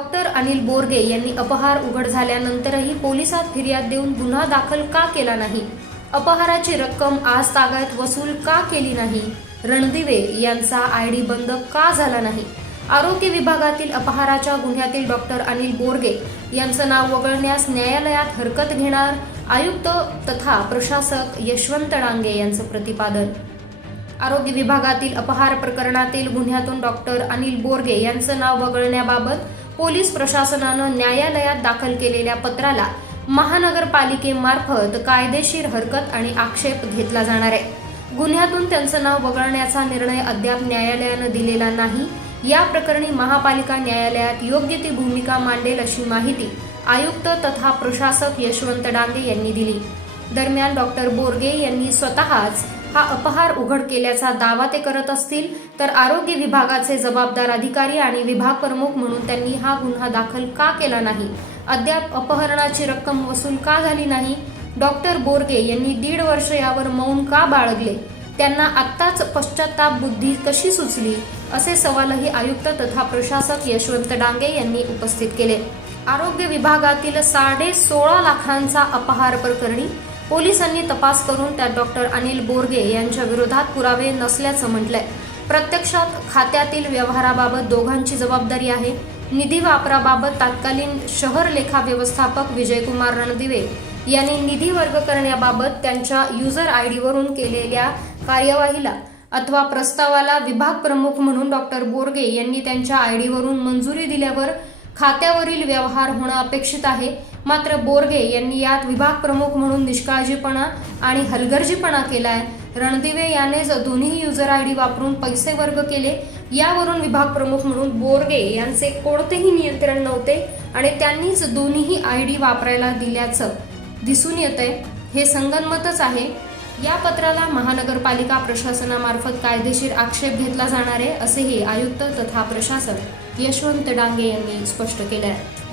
Doctor Anil Borge यांनी अपहार उघड झाल्यानंतरही पोलिसात फिर्याद देऊन गुन्हा दाखल का केला नाही? अपहाराची रक्कम आज तागायत वसूल का केली नाही? रणदिवे यांचा आय डी बंद का झाला नाही? आरोग्य विभागातील अपहाराच्या गुन्ह्यातील डॉक्टर अनिल बोरगे यांचं नाव वगळण्यास न्यायालयात हरकत घेणार आयुक्त तथा प्रशासक यशवंत डांगे यांचं प्रतिपादन. आरोग्य विभागातील अपहार प्रकरणातील गुन्ह्यातून डॉक्टर अनिल बोरगे यांचं नाव वगळण्याबाबत पोलीस प्रशासनानं न्यायालयात दाखल केलेल्या पत्राला महानगरपालिकेमार्फत कायदेशीर हरकत आणि आक्षेप घेतला जाणार आहे. गुन्ह्यातून त्यांचं नाव वगळण्याचा निर्णय अद्याप न्यायालयानं दिलेला नाही. या प्रकरणी महापालिका न्यायालयात योग्य ती भूमिका मांडेल अशी माहिती आयुक्त तथा प्रशासक यशवंत डांगे यांनी दिली. दरम्यान डॉक्टर बोरगे यांनी स्वतःच हा अपहार उघड केल्याचा दावा ते करत असतील तर आरोग्य विभागाचे जबाबदार अधिकारी आणि विभाग प्रमुख म्हणून त्यांनी हा गुन्हा दाखल का केला नाही? अद्याप अपहरणाची रक्कम वसूल का झाली नाही? डॉक्टर बोरगे यांनी दीड वर्ष यावर मौन का बाळगले? त्यांना आत्ताच पश्चाताप बुद्धी कशी सुचली? असे सवालही आयुक्त तथा प्रशासक यशवंत डांगे यांनी उपस्थित केले. आरोग्य विभागातील साडे सोळा लाखांचा अपहार प्रकरणी पोलिसांनी तपास करून त्यात डॉक्टर अनिल बोरगे यांच्या विरोधात पुरावे नसल्याचं म्हटलंय. प्रत्यक्षात खात्यातील व्यवहाराबाबत दोघांची जबाबदारी आहे. निधी वापराबाबत तत्कालीन शहर लेखा व्यवस्थापक विजयकुमार रणदिवे यांनी निधी वर्ग करण्याबाबत त्यांच्या युजर आय डीवरून केलेल्या कार्यवाहीला अथवा प्रस्तावाला विभाग प्रमुख म्हणून डॉक्टर बोरगे यांनी त्यांच्या आय डीवरून मंजुरी दिल्यावर खात्यावरील व्यवहार होणं अपेक्षित आहे. मात्र बोरगे यांनी यात विभाग प्रमुख म्हणून निष्काळजीपणा आणि हलगर्जीपणा केला आहे रणदिवे यानेच दोन्ही युजर आय डी वापरून पैसे वर्ग केले. यावरून विभाग प्रमुख म्हणून बोरगे यांचे कोणतेही नियंत्रण नव्हते आणि त्यांनीच दोन्ही आय डी वापरायला दिल्याचं दिसून येत आहे हे संगनमतच आहे. या पत्राला महानगरपालिका प्रशासनामार्फत कायदेशीर आक्षेप घेतला जाणार आहे असेही आयुक्त तथा प्रशासक यशवंत डांगे यांनी स्पष्ट केलं आहे